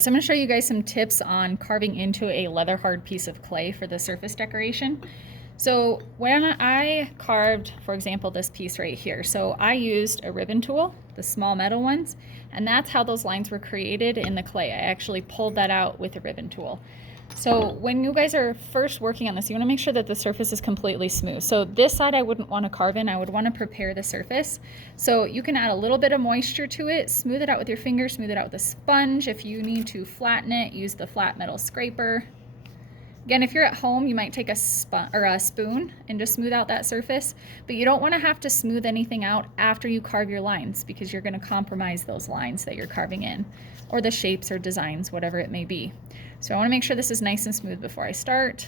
So I'm going to show you guys some tips on carving into a leather hard piece of clay for the surface decoration. So when I carved, for example, this piece right here, so I used a ribbon tool, the small metal ones, and that's how those lines were created in the clay. I actually pulled that out with a ribbon tool. So when you guys are first working on this, you want to make sure that the surface is completely smooth. So this side I wouldn't want to carve in, I would want to prepare the surface. So you can add a little bit of moisture to it, smooth it out with your finger, smooth it out with a sponge. If you need to flatten it, use the flat metal scraper. Again, if you're at home, you might take a spoon and just smooth out that surface, but you don't want to have to smooth anything out after you carve your lines because you're going to compromise those lines that you're carving in, or the shapes or designs, whatever it may be. So I want to make sure this is nice and smooth before I start.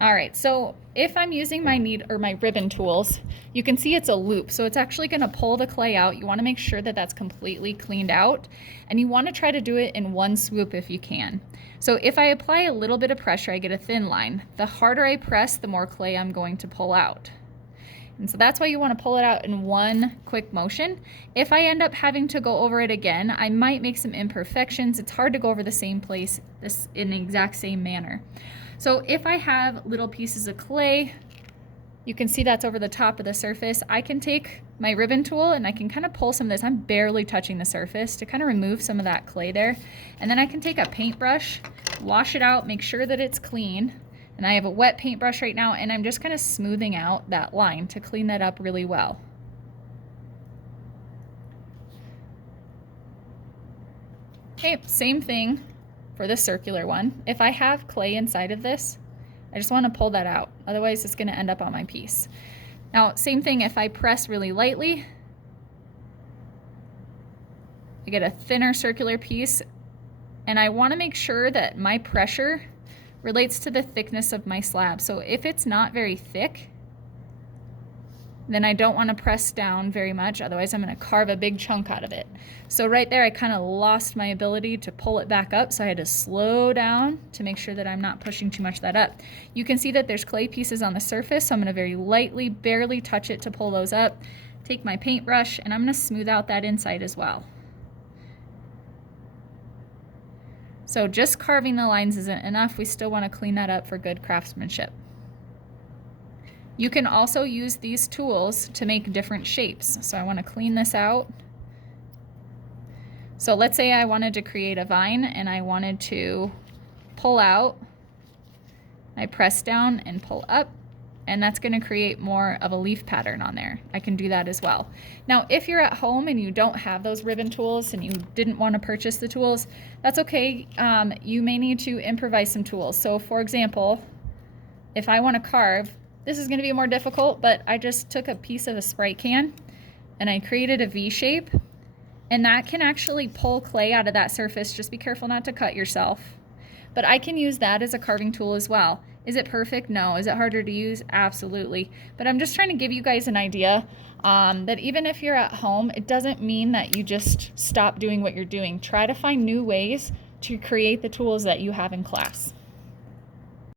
All right, so if I'm using my ribbon tools, you can see it's a loop. So it's actually gonna pull the clay out. You wanna make sure that that's completely cleaned out, and you wanna try to do it in one swoop if you can. So if I apply a little bit of pressure, I get a thin line. The harder I press, the more clay I'm going to pull out. And so that's why you wanna pull it out in one quick motion. If I end up having to go over it again, I might make some imperfections. It's hard to go over the same place in the exact same manner. So if I have little pieces of clay, you can see that's over the top of the surface. I can take my ribbon tool and I can kind of pull some of this. I'm barely touching the surface to kind of remove some of that clay there. And then I can take a paintbrush, wash it out, make sure that it's clean. And I have a wet paintbrush right now, and I'm just kind of smoothing out that line to clean that up really well. Okay, same thing for the circular one. If I have clay inside of this, I just want to pull that out. Otherwise, it's going to end up on my piece. Now, same thing, if I press really lightly, I get a thinner circular piece, and I want to make sure that my pressure relates to the thickness of my slab. So if it's not very thick, then I don't want to press down very much, otherwise I'm going to carve a big chunk out of it. So right there I kind of lost my ability to pull it back up, so I had to slow down to make sure that I'm not pushing too much of that up. You can see that there's clay pieces on the surface, so I'm going to very lightly, barely touch it to pull those up. Take my paintbrush and I'm going to smooth out that inside as well. So just carving the lines isn't enough, we still want to clean that up for good craftsmanship. You can also use these tools to make different shapes. So I want to clean this out. So let's say I wanted to create a vine and I wanted to pull out. I press down and pull up, and that's going to create more of a leaf pattern on there. I can do that as well. Now, if you're at home and you don't have those ribbon tools and you didn't want to purchase the tools, that's okay. You may need to improvise some tools. So for example, if I want to carve, this is going to be more difficult, but I just took a piece of a Sprite can and I created a V shape, and that can actually pull clay out of that surface. Just be careful not to cut yourself. But I can use that as a carving tool as well. Is it perfect? No. Is it harder to use? Absolutely. But I'm just trying to give you guys an idea that even if you're at home, it doesn't mean that you just stop doing what you're doing. Try to find new ways to create the tools that you have in class.